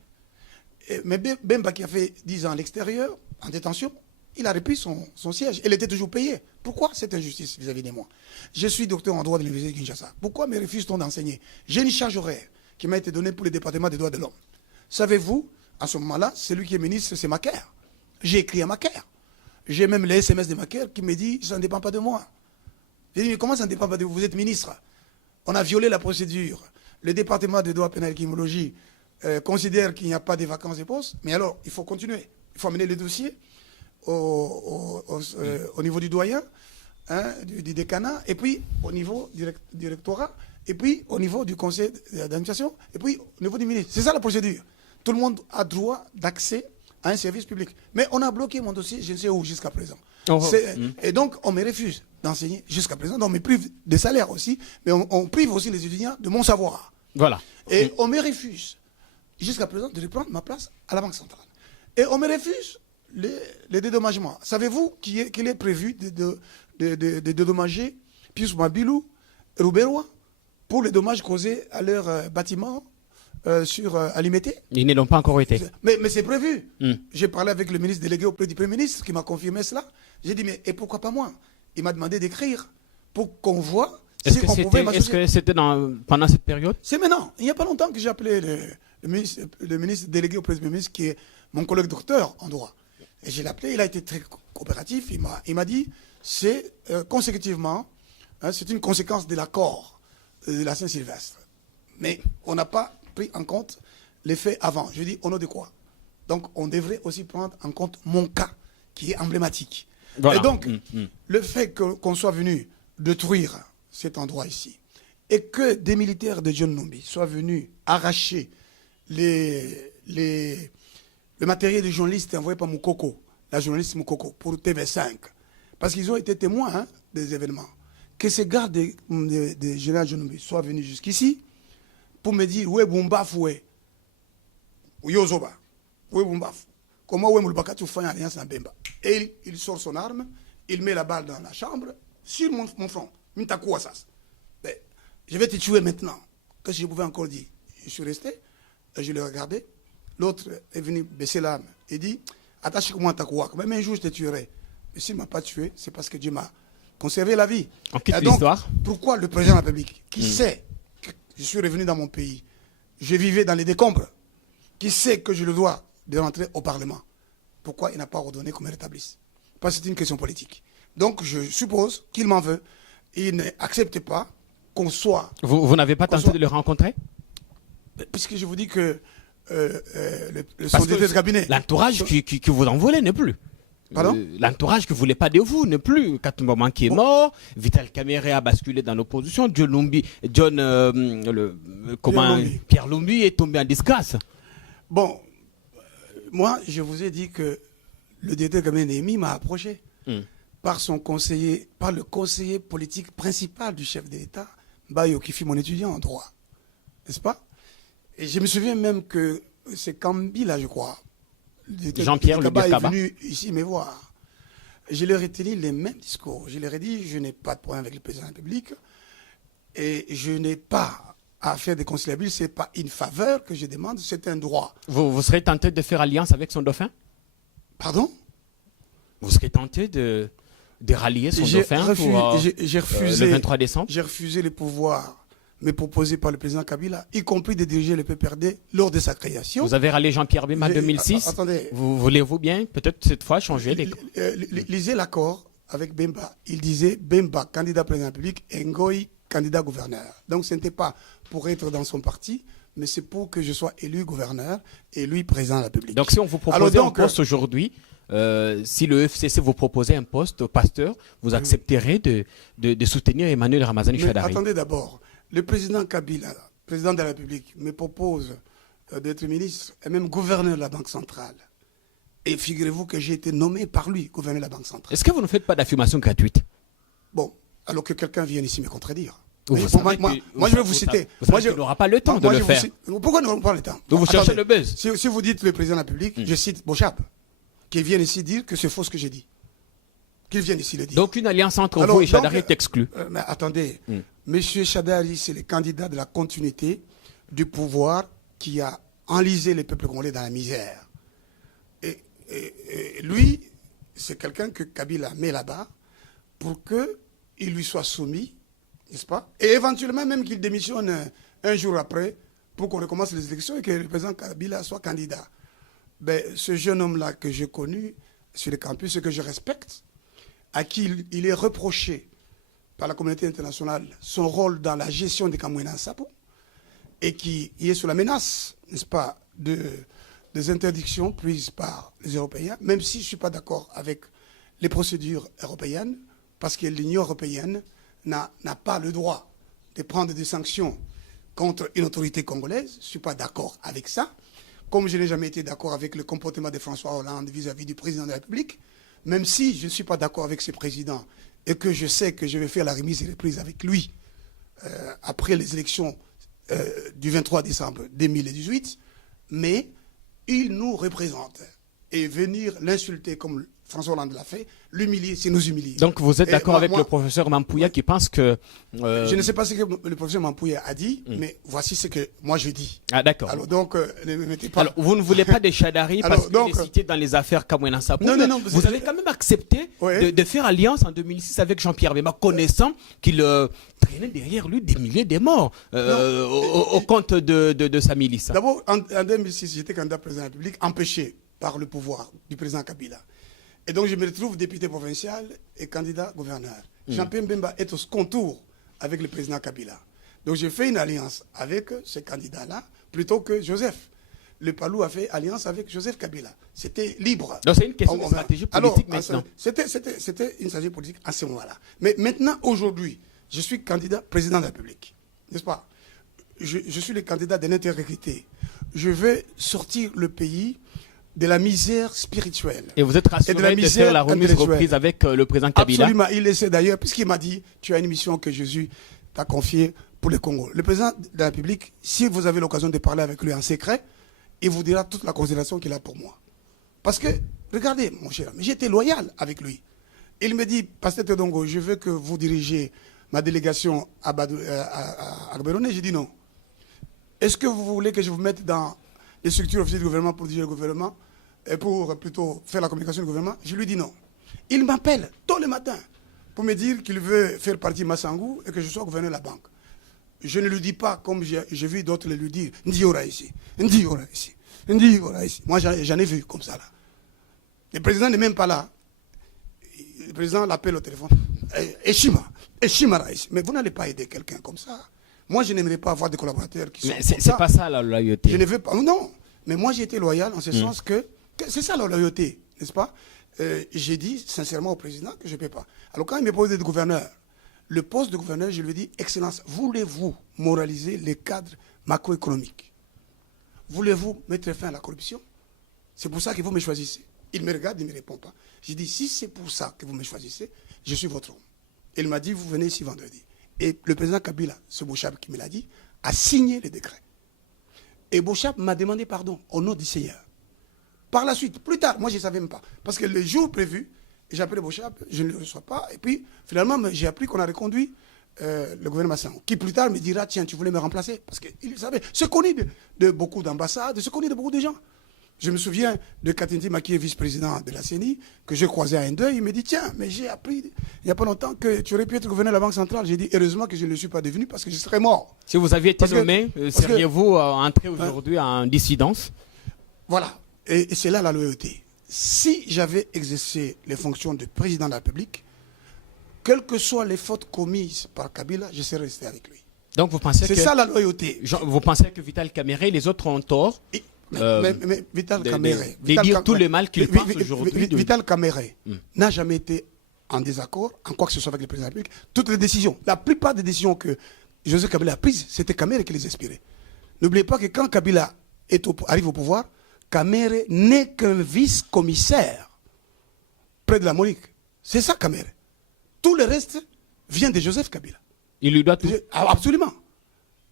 Mais Bemba, qui a fait 10 ans à l'extérieur, en détention, il a repris son siège. Il était toujours payé. Pourquoi cette injustice vis-à-vis de moi? Je suis docteur en droit de l'Université de Kinshasa. Pourquoi me refuse-t-on d'enseigner? J'ai une charge horaire qui m'a été donnée pour le département des droits de l'homme. Savez-vous, à ce moment-là, celui qui est ministre, c'est Macaire. J'ai écrit à Macaire. J'ai même les SMS de Macaire qui me dit, ça ne dépend pas de moi. J'ai dit, mais comment ça ne dépend pas de vous? Vous êtes ministre. On a violé la procédure. Le département des droits pénals et criminologie considère qu'il n'y a pas de vacances de poste, mais alors il faut continuer. Il faut amener les dossiers au niveau du doyen, du décanat, et puis au niveau du rectorat, et puis au niveau du conseil d'administration, et puis au niveau du ministre. C'est ça la procédure. Tout le monde a droit d'accès à un service public. Mais on a bloqué mon dossier, je ne sais où, jusqu'à présent. Et donc, on me refuse d'enseigner jusqu'à présent. Donc, on me prive de salaire aussi, mais on prive aussi les étudiants de mon savoir. Voilà. Et on me refuse jusqu'à présent de reprendre ma place à la Banque centrale. Et on me refuse les dédommagements. Savez-vous qu'il est prévu de dédommager Pius Mabilou et Rouberois pour les dommages causés à leur bâtiment sur Alimété? Ils n'ont pas encore été. Mais c'est prévu. J'ai parlé avec le ministre délégué auprès du Premier ministre qui m'a confirmé cela. J'ai dit, mais et pourquoi pas moi? Il m'a demandé d'écrire pour qu'on voit si on pouvait m'associer. Est-ce que c'était pendant cette période? C'est maintenant. Il n'y a pas longtemps que j'ai appelé le ministre délégué auprès du Premier ministre qui est mon collègue docteur en droit. Et je l'ai appelé, il a été très coopératif. Il m'a dit, c'est consécutivement, c'est une conséquence de l'accord de la Saint-Sylvestre. Mais on n'a pas pris en compte les faits avant. Je dis, au nom de quoi? Donc, on devrait aussi prendre en compte mon cas, qui est emblématique. Voilà. Et donc, le fait qu'on soit venu détruire cet endroit ici, et que des militaires de John Numbi soient venus arracher le matériel des journalistes envoyé par Moukoko, la journaliste Moukoko, pour TV5, parce qu'ils ont été témoins des événements, que ces gardes de général John Numbi soient venus jusqu'ici pour me dire, ouais, Bombaf, ouais, ou Yozoba, ouais, Bombaf, comment ouais, Moulbaka, tu fais une alliance dans Bemba. Et il sort son arme, il met la balle dans la chambre, sur mon front. Je vais te tuer maintenant. Qu'est-ce que je pouvais encore dire? Je suis resté, je l'ai regardé. L'autre est venu baisser l'arme et dit, attache-moi ta quoi. Même un jour je te tuerai. Mais s'il ne m'a pas tué, c'est parce que Dieu m'a conservé la vie. On quitte l'histoire. Pourquoi le président de la République, qui sait que je suis revenu dans mon pays, je vivais dans les décombres, qui sait que je le dois de rentrer au Parlement, pourquoi il n'a pas ordonné qu'on me rétablisse? Parce que c'est une question politique. Donc je suppose qu'il m'en veut. Il n'accepte pas qu'on soit... Vous n'avez pas tenté de le rencontrer? Puisque je vous dis que son directeur de cabinet... L'entourage qui vous en voulait n'est plus. Pardon? L'entourage qui ne voulait pas de vous n'est plus. Katumba qui est mort, Vital Kamerhe a basculé dans l'opposition, Pierre Lumbi est tombé en disgrâce. Bon, moi, je vous ai dit que le directeur de cabinet Néhémie m'a approché par le conseiller politique principal du chef de l'État, Bayo, qui fut mon étudiant en droit. N'est-ce pas? Et je me souviens même que c'est Kambila, je crois, Jean-Pierre Le Kaba est Kaba venu ici me voir. Je leur ai tenu les mêmes discours. Je leur ai dit, je n'ai pas de problème avec le président de la République et je n'ai pas à faire des conciliabules. Ce n'est pas une faveur que je demande, c'est un droit. Vous serez tenté de faire alliance avec son dauphin? Pardon? Vous serez tenté de rallier son dauphin pour le 23 décembre? J'ai refusé les pouvoirs mais proposés par le président Kabila, y compris de diriger le PPRD lors de sa création. Vous avez rallié Jean-Pierre Bemba en 2006. Attendez. Voulez-vous bien, peut-être cette fois, changer les... Lisez l'accord avec Bemba. Il disait Bemba, candidat président de la République, et Ngoï, candidat gouverneur. Donc ce n'était pas pour être dans son parti, mais c'est pour que je sois élu gouverneur et lui président de la République. Donc si on vous proposait un poste aujourd'hui, si le FCC vous proposait un poste au Pasteur, vous accepterez de soutenir Emmanuel Ramazani Shadari? Attendez d'abord. Le président Kabila, président de la République, me propose d'être ministre et même gouverneur de la Banque centrale. Et figurez-vous que j'ai été nommé par lui, gouverneur de la Banque centrale. Est-ce que vous ne faites pas d'affirmation gratuite? Bon, alors que quelqu'un vienne ici me contredire. Moi, je vais vous citer. Moi, je n'aurai pas le temps de le faire. Pourquoi nous n'aurons pas le temps? Donc vous cherchez le buzz. Si vous dites le président de la République, je cite Bochap, qui vient ici dire que c'est faux ce que j'ai dit. Qu'il vienne ici le dire. Donc une alliance entre vous et Shadari est exclue. Mais attendez, Monsieur Shadari, c'est le candidat de la continuité du pouvoir qui a enlisé les peuples congolais dans la misère. Et lui, c'est quelqu'un que Kabila met là-bas pour qu'il lui soit soumis, n'est-ce pas? Et éventuellement même qu'il démissionne un jour après pour qu'on recommence les élections et que le président Kabila soit candidat. Ben, ce jeune homme-là que j'ai connu sur le campus et que je respecte, à qui il est reproché par la communauté internationale son rôle dans la gestion des Kamwena Sapo, et qui est sous la menace, n'est-ce pas, des interdictions prises par les Européens, même si je ne suis pas d'accord avec les procédures européennes, parce que l'Union européenne n'a pas le droit de prendre des sanctions contre une autorité congolaise. Je ne suis pas d'accord avec ça, comme je n'ai jamais été d'accord avec le comportement de François Hollande vis-à-vis du président de la République, même si je ne suis pas d'accord avec ce président et que je sais que je vais faire la remise et reprise avec lui après les élections du 23 décembre 2018, mais il nous représente. Et venir l'insulter comme François Hollande l'a fait, l'humilier, c'est nous humilier. Donc vous êtes d'accord avec le professeur Mampouya qui pense que... Je ne sais pas ce que le professeur Mampouya a dit, mais voici ce que moi je dis. Ah d'accord. Alors donc, ne me mettez pas... Alors vous ne voulez pas de Shadari parce qu'il est cité dans les affaires Kamwena Sapo. Non, vous avez quand même accepté de faire alliance en 2006 avec Jean-Pierre Bemba, connaissant qu'il traînait derrière lui des milliers de morts au compte de sa milice. D'abord, en 2006, j'étais candidat président de la République, empêché par le pouvoir du président Kabila. Et donc je me retrouve député provincial et candidat gouverneur. Jean-Pierre Bemba est au second tour avec le président Kabila. Donc j'ai fait une alliance avec ce candidat-là plutôt que Joseph. Le Palou a fait alliance avec Joseph Kabila. C'était libre. Donc c'est une question de stratégie politique maintenant. C'était une stratégie politique à ce moment-là. Mais maintenant, aujourd'hui, je suis candidat président de la République. N'est-ce pas? Je suis le candidat de l'intégrité. Je veux sortir le pays de la misère spirituelle. Et vous êtes rassuré de faire la remise reprise avec le président Kabila? Absolument, il le sait d'ailleurs, puisqu'il m'a dit, tu as une mission que Jésus t'a confiée pour le Congo. Le président de la République, si vous avez l'occasion de parler avec lui en secret, il vous dira toute la considération qu'il a pour moi. Parce que, regardez, mon cher, j'ai été loyal avec lui. Il me dit, Pasteur Tedongo, je veux que vous dirigez ma délégation à Gaborone. J'ai dit non. Est-ce que vous voulez que je vous mette dans les structures officielles du gouvernement pour diriger le gouvernement et pour plutôt faire la communication du gouvernement? Je lui dis non. Il m'appelle tôt le matin pour me dire qu'il veut faire partie de Massangou et que je sois gouverneur de la banque. Je ne lui dis pas comme j'ai vu d'autres le lui dire, Ndiora ici, Ndiora ici, Ndiora ici. Moi j'en ai vu comme ça là. Le président n'est même pas là. Le président l'appelle au téléphone. Eshima ici. Mais vous n'allez pas aider quelqu'un comme ça. Moi, je n'aimerais pas avoir des collaborateurs qui sont comme ça. Mais c'est pas ça la loyauté. Je ne veux pas. Non. Mais moi, j'ai été loyal en ce sens que c'est ça la loyauté, n'est-ce pas? J'ai dit sincèrement au président que je ne peux pas. Alors quand il me pose d'être gouverneur, le poste de gouverneur, je lui ai dit, Excellence, voulez-vous moraliser les cadres macroéconomiques? Voulez-vous mettre fin à la corruption? C'est pour ça que vous me choisissez. Il me regarde, il ne me répond pas. J'ai dit, si c'est pour ça que vous me choisissez, je suis votre homme. Il m'a dit, vous venez ici vendredi. Et le président Kabila, ce Bochap qui me l'a dit, a signé le décret. Et Bochap m'a demandé pardon au nom du Seigneur. Par la suite, plus tard, moi je ne savais même pas. Parce que le jour prévu, j'ai appelé Bochap, je ne le reçois pas. Et puis, finalement, j'ai appris qu'on a reconduit le gouvernement Sango, qui plus tard me dira, tiens, tu voulais me remplacer. Parce qu'il savait, se connaît de beaucoup d'ambassades, se connaît de beaucoup de gens. Je me souviens de Katindi Maki, vice-président de la CENI, que j'ai croisé à N2. Il me dit, tiens, mais j'ai appris il n'y a pas longtemps que tu aurais pu être gouverneur de la Banque centrale. J'ai dit, heureusement que je ne le suis pas devenu parce que je serais mort. Si vous aviez été nommé, seriez-vous entré aujourd'hui en dissidence? Voilà. Et c'est là la loyauté. Si j'avais exercé les fonctions de président de la République, quelles que soient les fautes commises par Kabila, je serais resté avec lui. Donc vous pensez c'est ça la loyauté. Vous pensez que Vital Kamerhe et les autres ont tort mais Vital Kamerhe... de dire tout le mal qu'il pense aujourd'hui. Vital Kamerhe n'a jamais été en désaccord, en quoi que ce soit avec le président de la République. Toutes les décisions, la plupart des décisions que Joseph Kabila a prises, c'était Kamerhe qui les inspirait. N'oubliez pas que quand Kabila arrive au pouvoir, Kamerhe n'est qu'un vice-commissaire près de la Monique. C'est ça, Kamerhe. Tout le reste vient de Joseph Kabila. Il lui doit tout. Absolument.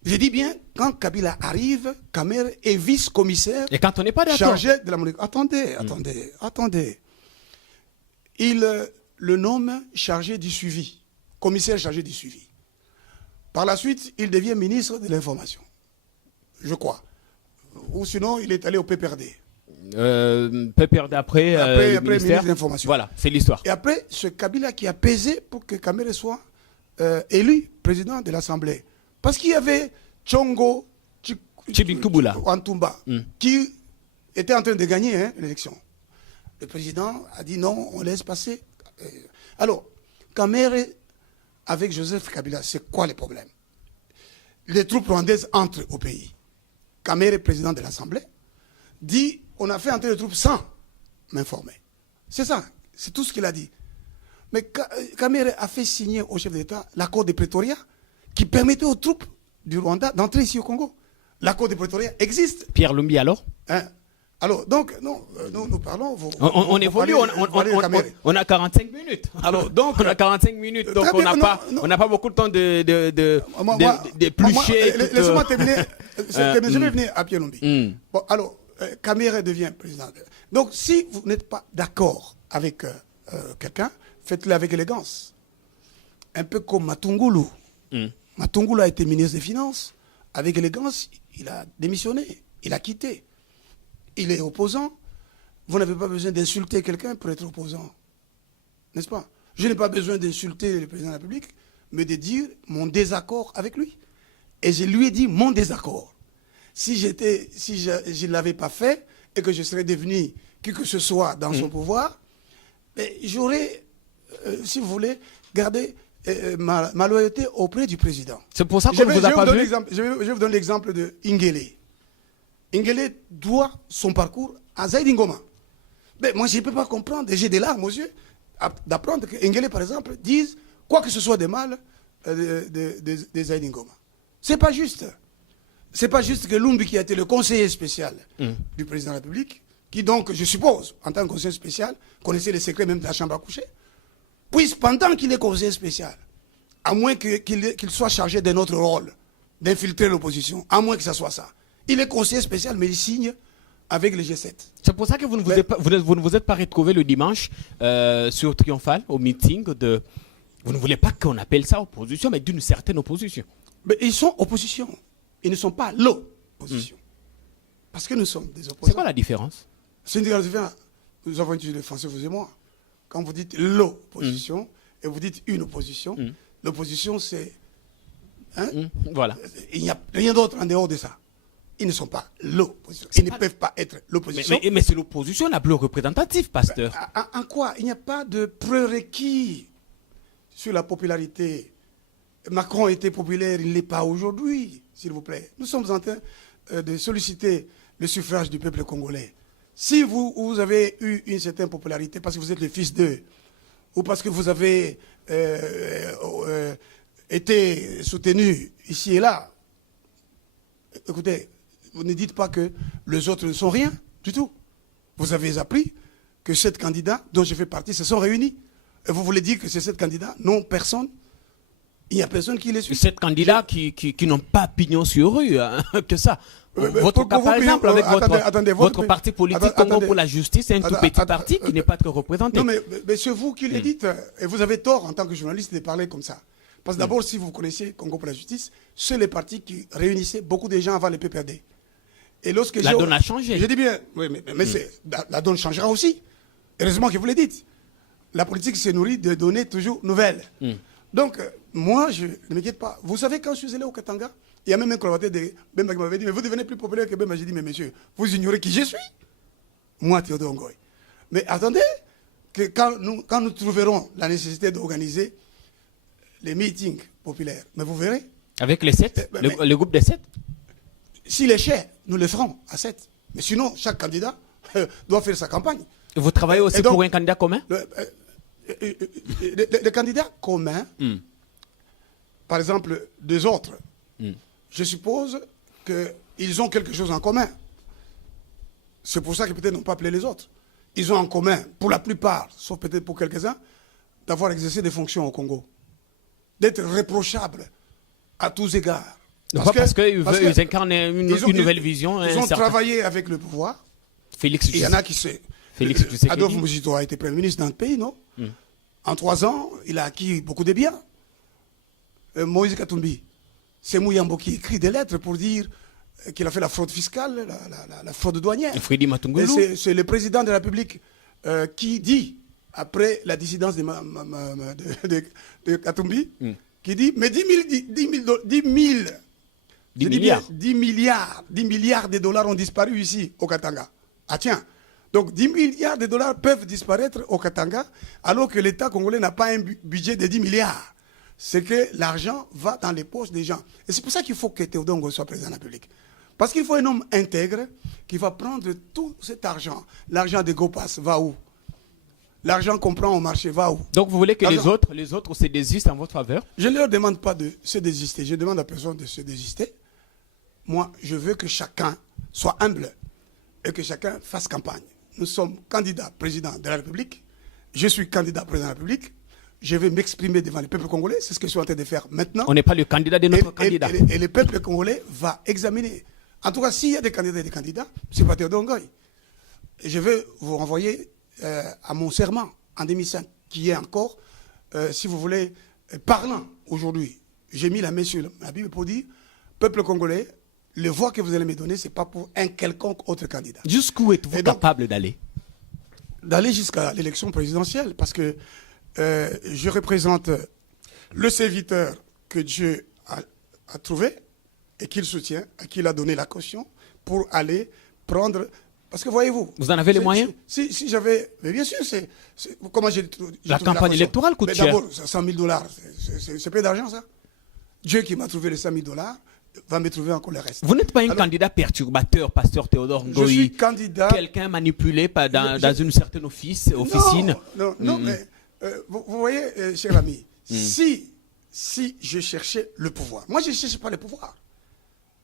Je dis bien, quand Kabila arrive, Kamerhe est vice-commissaire. Et quand on n'est pas d'accord. Chargé de la Monique. Attendez. Il le nomme chargé du suivi. Commissaire chargé du suivi. Par la suite, il devient ministre de l'information. Je crois. Ou sinon, il est allé au PPRD. PPRD après ministre de l'Information. Voilà, c'est l'histoire. Et après, ce Kabila qui a pesé pour que Kamerhe soit élu président de l'Assemblée. Parce qu'il y avait Tchongo Chibinkubula Antumba qui était en train de gagner l'élection. Le président a dit non, on laisse passer. Alors, Kamerhe avec Joseph Kabila, c'est quoi le problème? Les troupes rwandaises entrent au pays. Kamerhe, président de l'Assemblée, dit on a fait entrer les troupes sans m'informer. C'est ça, c'est tout ce qu'il a dit. Mais Kamerhe a fait signer au chef d'État l'accord de Pretoria qui permettait aux troupes du Rwanda d'entrer ici au Congo. L'accord de Pretoria existe. Pierre Lumbi alors Alors, donc, non, nous parlons... On évolue, on a 45 minutes. Alors, donc, on a 45 minutes, donc on n'a pas beaucoup de temps d'éplucher. Laissez-moi terminer. Je vais venir à Pierre Lumbi. Bon, alors, Kamerhe devient président. Donc, si vous n'êtes pas d'accord avec quelqu'un, faites-le avec élégance. Un peu comme Matungulu. Matungulu a été ministre des Finances. Avec élégance, il a démissionné. Il a quitté. Il est opposant. Vous n'avez pas besoin d'insulter quelqu'un pour être opposant. N'est-ce pas? Je n'ai pas besoin d'insulter le président de la République, mais de dire mon désaccord avec lui. Et je lui ai dit mon désaccord. Si je ne l'avais pas fait et que je serais devenu qui que ce soit dans son pouvoir, j'aurais, si vous voulez, gardé ma loyauté auprès du président. C'est pour ça qu'on ne vous a pas vu. Je vais vous donner l'exemple de Ingele. Ingele doit son parcours à Zaïd Ngoma. Mais moi, je ne peux pas comprendre, et j'ai des larmes aux yeux, d'apprendre que Ingele, par exemple, dise quoi que ce soit de mal de Zaïd Ngoma. C'est pas juste. C'est pas juste que Lumbi, qui a été le conseiller spécial du président de la République, qui donc, je suppose, en tant que conseiller spécial, connaissait les secrets même de la chambre à coucher, puisse, pendant qu'il est conseiller spécial, à moins qu'il soit chargé d'un autre rôle, d'infiltrer l'opposition, à moins que ça soit ça. Il est conseiller spécial, mais il signe avec le G7. C'est pour ça que vous ne vous êtes pas retrouvé le dimanche sur Triomphal, au meeting de... Vous ne voulez pas qu'on appelle ça opposition, mais d'une certaine opposition. Mais ils sont opposition. Ils ne sont pas l'opposition. Parce que nous sommes des opposants. C'est quoi la différence? C'est une différence. Nous avons utilisé le français, vous et moi. Quand vous dites l'opposition et vous dites une opposition, l'opposition c'est... Voilà. Il n'y a rien d'autre en dehors de ça. Ils ne sont pas l'opposition. Ils ne peuvent pas être l'opposition. Mais c'est l'opposition la plus représentative, pasteur. En quoi? Il n'y a pas de prérequis sur la popularité. Macron était populaire, il ne l'est pas aujourd'hui, s'il vous plaît. Nous sommes en train de solliciter le suffrage du peuple congolais. Si vous avez eu une certaine popularité parce que vous êtes le fils d'eux, ou parce que vous avez été soutenu ici et là, écoutez, vous ne dites pas que les autres ne sont rien du tout. Vous avez appris que 7 candidats dont je fais partie se sont réunis. Et vous voulez dire que ces 7 candidats n'ont personne? Il n'y a personne qui les suit. 7 candidats qui n'ont pas pignon sur rue, que ça. Votre cas, par exemple, avec votre parti politique Congo pour la justice, c'est un tout petit parti qui n'est pas très représenté. Non, mais c'est vous qui le dites. Et vous avez tort en tant que journaliste de parler comme ça. Parce que d'abord, si vous connaissez Congo pour la justice, c'est le parti qui réunissait beaucoup de gens avant le PPRD. Et lorsque la donne a changé. Je dis bien, oui, mais la donne changera aussi. Heureusement que vous le dites. La politique se nourrit de données toujours nouvelles. Donc, moi, je ne m'inquiète pas. Vous savez, quand je suis allé au Katanga, il y a même un collaborateur de Bemba qui m'avait dit, mais vous devenez plus populaire que Bemba. J'ai dit, mais monsieur, vous ignorez qui je suis? Moi, Théodore Ngoy. Mais attendez, que quand nous trouverons la nécessité d'organiser les meetings populaires, mais vous verrez. Avec les 7, le groupe des 7? S'il est cher, nous le ferons à 7. Mais sinon, chaque candidat doit faire sa campagne. Vous travaillez aussi donc, pour un candidat commun? Les candidats communs, par exemple, des autres, je suppose qu'ils ont quelque chose en commun. C'est pour ça que peut-être n'ont pas appelé les autres. Ils ont en commun, pour la plupart, sauf peut-être pour quelques-uns, d'avoir exercé des fonctions au Congo. D'être reprochables à tous égards. Parce qu'ils incarnent une nouvelle vision. Ils ont travaillé avec le pouvoir. Félix, il y en a qui se... Adolphe Muzito a été Premier ministre dans le pays, non? En 3 ans, il a acquis beaucoup de biens. Moïse Katumbi, c'est Mouyambo qui écrit des lettres pour dire qu'il a fait la fraude fiscale, la fraude douanière. C'est le président de la République qui dit, après la dissidence de Katumbi, qui dit, mais 10 milliards de dollars ont disparu ici, au Katanga. Ah tiens, donc 10 milliards de dollars peuvent disparaître au Katanga, alors que l'État congolais n'a pas un budget de 10 milliards. C'est que l'argent va dans les poches des gens. Et c'est pour ça qu'il faut que Théodore Ngoy soit président de la République. Parce qu'il faut un homme intègre qui va prendre tout cet argent. L'argent des GOPAS va où? L'argent qu'on prend au marché va où? Donc vous voulez que les autres se désistent en votre faveur? Je ne leur demande pas de se désister. Je demande à personne de se désister. Moi, je veux que chacun soit humble et que chacun fasse campagne. Nous sommes candidats président de la République. Je suis candidat président de la République. Je vais m'exprimer devant le peuple congolais. C'est ce que je suis en train de faire maintenant. On n'est pas le candidat de notre candidat. Et le peuple congolais va examiner. En tout cas, s'il y a des candidats et des candidats, c'est pas Théodore Ngoy. Et je vais vous renvoyer à mon serment en 2005, qui est encore, si vous voulez, parlant aujourd'hui. J'ai mis la main sur la Bible pour dire, peuple congolais, les voix que vous allez me donner, ce n'est pas pour un quelconque autre candidat. Jusqu'où êtes-vous capable d'aller? D'aller jusqu'à l'élection présidentielle, parce que je représente le serviteur que Dieu a trouvé et qu'il soutient, à qui il a donné la caution pour aller prendre... Parce que voyez-vous... Vous en avez les moyens? Si j'avais... Mais bien sûr, c'est... Comment j'ai la campagne électorale coûte cher. D'abord, 100 000 $, c'est peu d'argent, ça. Dieu qui m'a trouvé les 100 000 $ va me trouver encore le reste. Vous n'êtes pas un candidat perturbateur, pasteur Théodore Ngoy? Je suis candidat... Quelqu'un manipulé dans une certaine officine? Non, mais vous voyez, cher ami, si je cherchais le pouvoir, moi je ne cherche pas le pouvoir.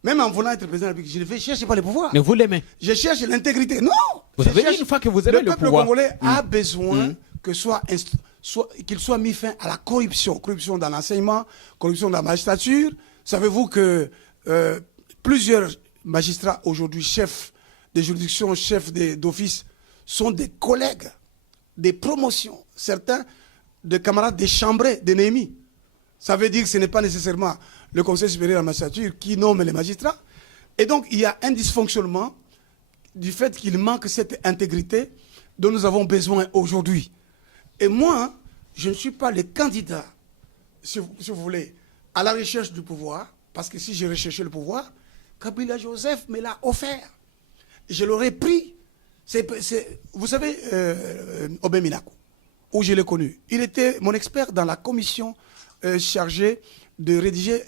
Même en voulant être président de la République, je ne cherche pas le pouvoir. Mais vous l'aimez? Je cherche l'intégrité. Non! Vous avez dit une fois que vous aimez le pouvoir. Le peuple congolais a besoin qu'il soit mis fin à la corruption. Corruption dans l'enseignement, corruption dans la magistrature. Savez-vous que plusieurs magistrats aujourd'hui, chefs de juridiction, chefs d'office, sont des collègues, des promotions. Certains des camarades des chambrés d'ennemis. Ça veut dire que ce n'est pas nécessairement le Conseil supérieur de la magistrature qui nomme les magistrats. Et donc, il y a un dysfonctionnement du fait qu'il manque cette intégrité dont nous avons besoin aujourd'hui. Et moi, je ne suis pas le candidat, si vous voulez, à la recherche du pouvoir, parce que si j'ai recherché le pouvoir, Kabila Joseph me l'a offert. Je l'aurais pris. Vous savez, Obé Minakou, où je l'ai connu, il était mon expert dans la commission chargée de rédiger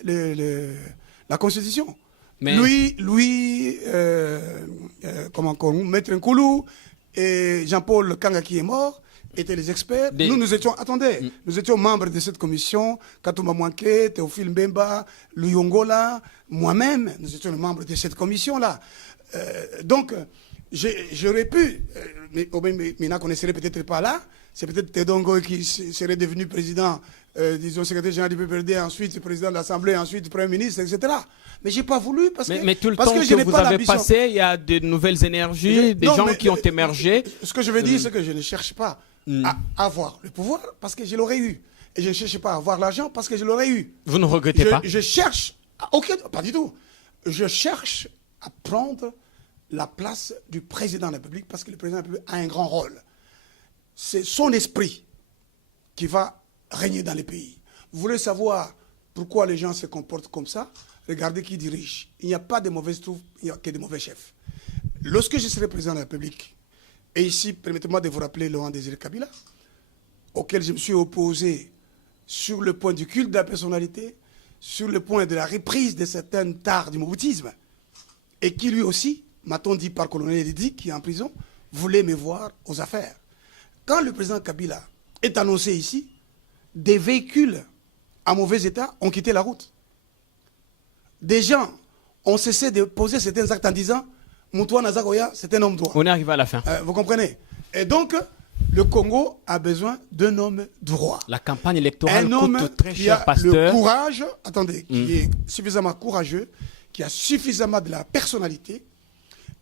la Constitution. Mais... Lui, Maître Nkoulou et Jean-Paul Kanga qui est mort étaient les experts. Nous étions, attendez, nous étions membres de cette commission, Katouma Mouanké, Théophile Mbemba, Luyongola, moi-même, nous étions membres de cette commission-là. Donc, j'aurais pu, mais Mina ne serait peut-être pas là, c'est peut-être Tedongo qui serait devenu président, disons secrétaire général du PPRD, ensuite président de l'Assemblée, ensuite Premier ministre, etc. Mais j'ai pas voulu parce que... Mais tout le temps que vous avez passé, il y a de nouvelles énergies, des gens qui ont émergé. Ce que je veux dire, c'est que je ne cherche pas à avoir le pouvoir parce que je l'aurais eu. Et je ne cherche pas à avoir l'argent parce que je l'aurais eu. Vous ne regrettez pas? Je cherche... pas du tout. Je cherche à prendre la place du président de la République parce que le président de la République a un grand rôle. C'est son esprit qui va régner dans les pays. Vous voulez savoir pourquoi les gens se comportent comme ça? Regardez qui dirige. Il n'y a pas de mauvaises troupes, il n'y a que de mauvais chefs. Lorsque je serai président de la République, et ici, permettez-moi de vous rappeler Laurent Désiré Kabila, auquel je me suis opposé sur le point du culte de la personnalité, sur le point de la reprise de certaines tares du moboutisme, et qui lui aussi, m'a-t-on dit par colonel Edidi, qui est en prison, voulait me voir aux affaires. Quand le président Kabila est annoncé ici, des véhicules en mauvais état ont quitté la route. Des gens ont cessé de poser certains actes en disant « Moutoua Nazagoya, c'est un homme droit ». On est arrivé à la fin. Vous comprenez? Et donc, le Congo a besoin d'un homme droit. La campagne électorale coûte très cher, pasteur. pasteur. Le courage, attendez, qui est suffisamment courageux, qui a suffisamment de la personnalité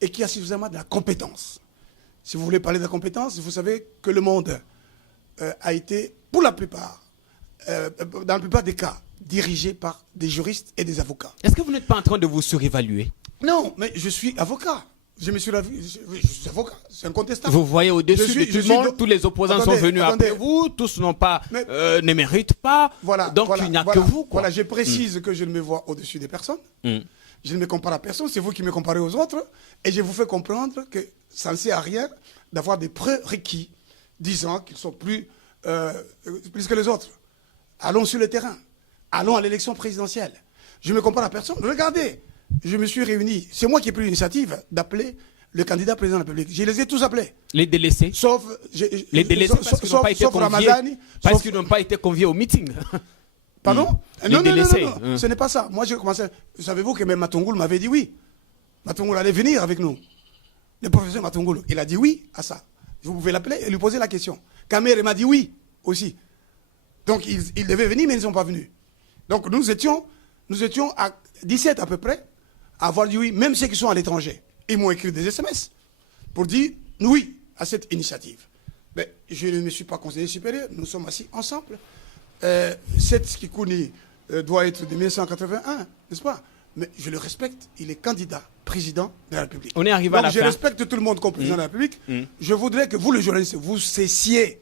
et qui a suffisamment de la compétence. Si vous voulez parler de la compétence, vous savez que le monde a été, pour la plupart, dans la plupart des cas, dirigé par des juristes et des avocats. Est-ce que vous n'êtes pas en train de vous surévaluer? Non, mais je suis avocat. Je suis avocat, c'est incontestable. Vous voyez au-dessus de tout le monde, tous les opposants sont venus après vous, tous ne méritent pas, donc il n'y a que vous. Quoi. Voilà, je précise que je ne me vois au-dessus des personnes. Je ne me compare à personne, c'est vous qui me comparez aux autres. Et je vous fais comprendre que ça ne sert à rien d'avoir des prérequis disant qu'ils sont plus que les autres. Allons sur le terrain. Allons à l'élection présidentielle. Je ne me compare à personne. Regardez, je me suis réuni. C'est moi qui ai pris l'initiative d'appeler le candidat président de la République. Je les ai tous appelés. Les délaissés? Sauf... les délaissés parce qu'ils n'ont pas été conviés. Parce qu'ils n'ont pas été conviés au meeting. Pardon? Les délaissés. Non, ce n'est pas ça. Moi, j'ai commencé... Savez-vous que même Matungoul m'avait dit oui. Matungoul allait venir avec nous. Le professeur Matungoul, il a dit oui à ça. Vous pouvez l'appeler et lui poser la question. Kamer m'a dit oui aussi. Donc, ils devaient venir, mais ils ne sont pas venus. Donc, nous étions à 17 à peu près à avoir dit oui, même ceux qui sont à l'étranger. Ils m'ont écrit des SMS pour dire oui à cette initiative. Mais je ne me suis pas conseiller supérieur. Nous sommes assis ensemble. Cette Skikouni doit être de 1981, n'est-ce pas? Mais je le respecte. Il est candidat président de la République. On est arrivé à la fin. Je respecte tout le monde comme président de la République. Je voudrais que vous, les journalistes, vous cessiez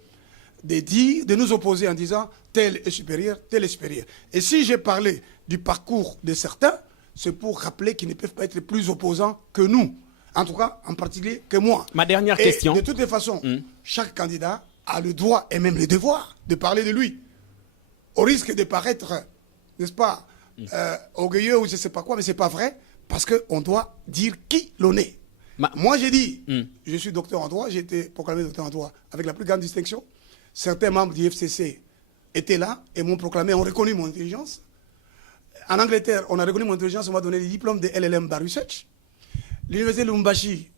de nous opposer en disant tel est supérieur, tel est supérieur. Et si j'ai parlé du parcours de certains, c'est pour rappeler qu'ils ne peuvent pas être plus opposants que nous. En tout cas, en particulier que moi. Ma dernière question. De toutes les façons, chaque candidat a le droit et même le devoir de parler de lui. Au risque de paraître, n'est-ce pas, orgueilleux ou je ne sais pas quoi, mais ce n'est pas vrai, parce qu'on doit dire qui l'on est. Moi, j'ai dit, je suis docteur en droit, j'ai été proclamé docteur en droit avec la plus grande distinction. Certains membres du FCC étaient là et m'ont proclamé, ont reconnu mon intelligence. En Angleterre, on a reconnu mon intelligence, on m'a donné le diplôme de LLM Bar Research. L'université Lumumbashi,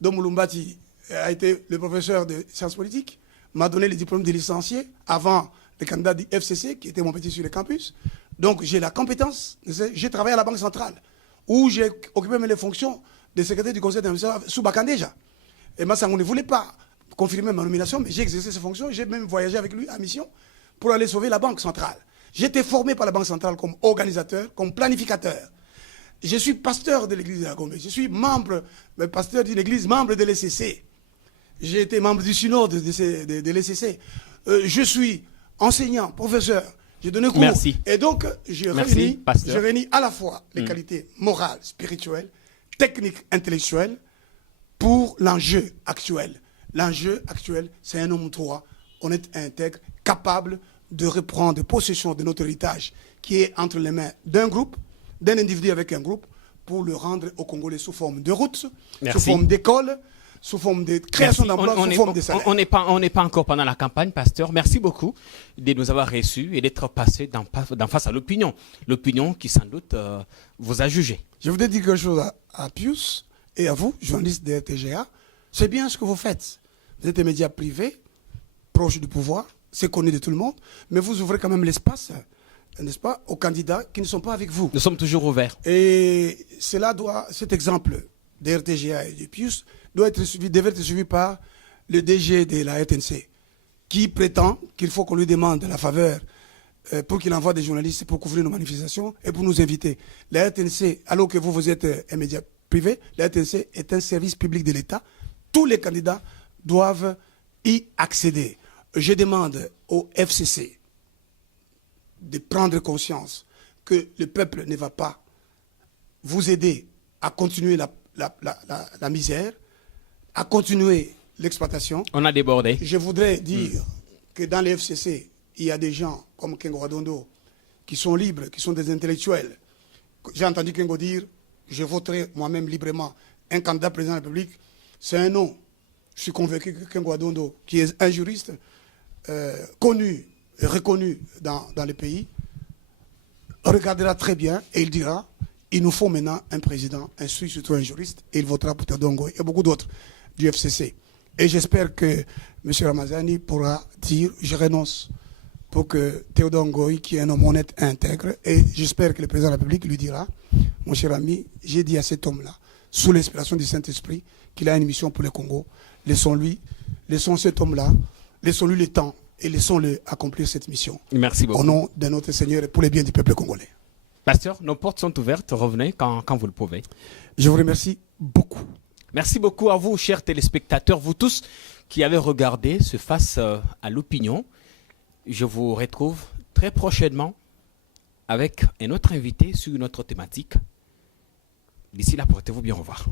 dont Mulumbati a été le professeur de sciences politiques, m'a donné le diplôme de licencié avant le candidat du FCC, qui était mon petit sur le campus. Donc j'ai la compétence, j'ai travaillé à la Banque centrale, où j'ai occupé même les fonctions de secrétaire du conseil d'administration sous Bakandeja. Et Massangou ne voulait pas confirmer ma nomination, mais j'ai exercé ces fonctions, j'ai même voyagé avec lui en mission pour aller sauver la Banque centrale. J'étais formé par la Banque centrale comme organisateur, comme planificateur. Je suis pasteur de l'église de la Gombe. Je suis pasteur d'une église, membre de l'ECC. J'ai été membre du synode de l'ECC. Je suis enseignant, professeur. J'ai donné cours. Merci. Et donc, je réunis à la fois les qualités morales, spirituelles, techniques, intellectuelles pour l'enjeu actuel. L'enjeu actuel, c'est un homme droit, honnête et intègre, capable de reprendre possession de notre héritage qui est entre les mains d'un groupe, d'un individu avec un groupe, pour le rendre aux Congolais sous forme de routes, sous forme d'écoles, sous forme de création d'emplois, sous forme de salaire. On n'est pas encore pendant la campagne, pasteur. Merci beaucoup de nous avoir reçus et d'être passé d'en face à l'opinion. L'opinion qui, sans doute, vous a jugé. Je voudrais dire quelque chose à Pius et à vous, journalistes de RTGA. C'est bien ce que vous faites. Vous êtes un média privé, proche du pouvoir, c'est connu de tout le monde, mais vous ouvrez quand même l'espace, n'est-ce pas, aux candidats qui ne sont pas avec vous. Nous sommes toujours ouverts. Et cet exemple de RTGA et du PIUS devait être suivi par le DG de la RTNC, qui prétend qu'il faut qu'on lui demande la faveur pour qu'il envoie des journalistes pour couvrir nos manifestations et pour nous inviter. La RTNC, alors que vous êtes un média privé, la RTNC est un service public de l'État. Tous les candidats doivent y accéder. Je demande au FCC de prendre conscience que le peuple ne va pas vous aider à continuer la misère, à continuer l'exploitation. On a débordé. Je voudrais dire que dans les FCC, il y a des gens comme Kengo Adondo qui sont libres, qui sont des intellectuels. J'ai entendu Kengo dire, je voterai moi-même librement un candidat président de la République. C'est un nom. Je suis convaincu que Kengo Adondo, qui est un juriste connu et reconnu dans le pays, regardera très bien et il dira, il nous faut maintenant un président, un Suisse, surtout un juriste, et il votera pour Théodore Ngoy et beaucoup d'autres du FCC. Et j'espère que M. Ramazani pourra dire, je renonce pour que Théodore Ngoy, qui est un homme honnête et intègre, et j'espère que le président de la République lui dira, mon cher ami, j'ai dit à cet homme-là, sous l'inspiration du Saint-Esprit, qu'il a une mission pour le Congo. Laissons cet homme-là, laissons-lui le temps et laissons-le accomplir cette mission. Merci beaucoup. Au nom de notre Seigneur et pour le bien du peuple congolais. Pasteur, nos portes sont ouvertes. Revenez quand vous le pouvez. Je vous remercie beaucoup. Merci beaucoup à vous, chers téléspectateurs, vous tous qui avez regardé ce Face à l'opinion. Je vous retrouve très prochainement avec un autre invité sur une autre thématique. D'ici là, portez-vous bien, au revoir.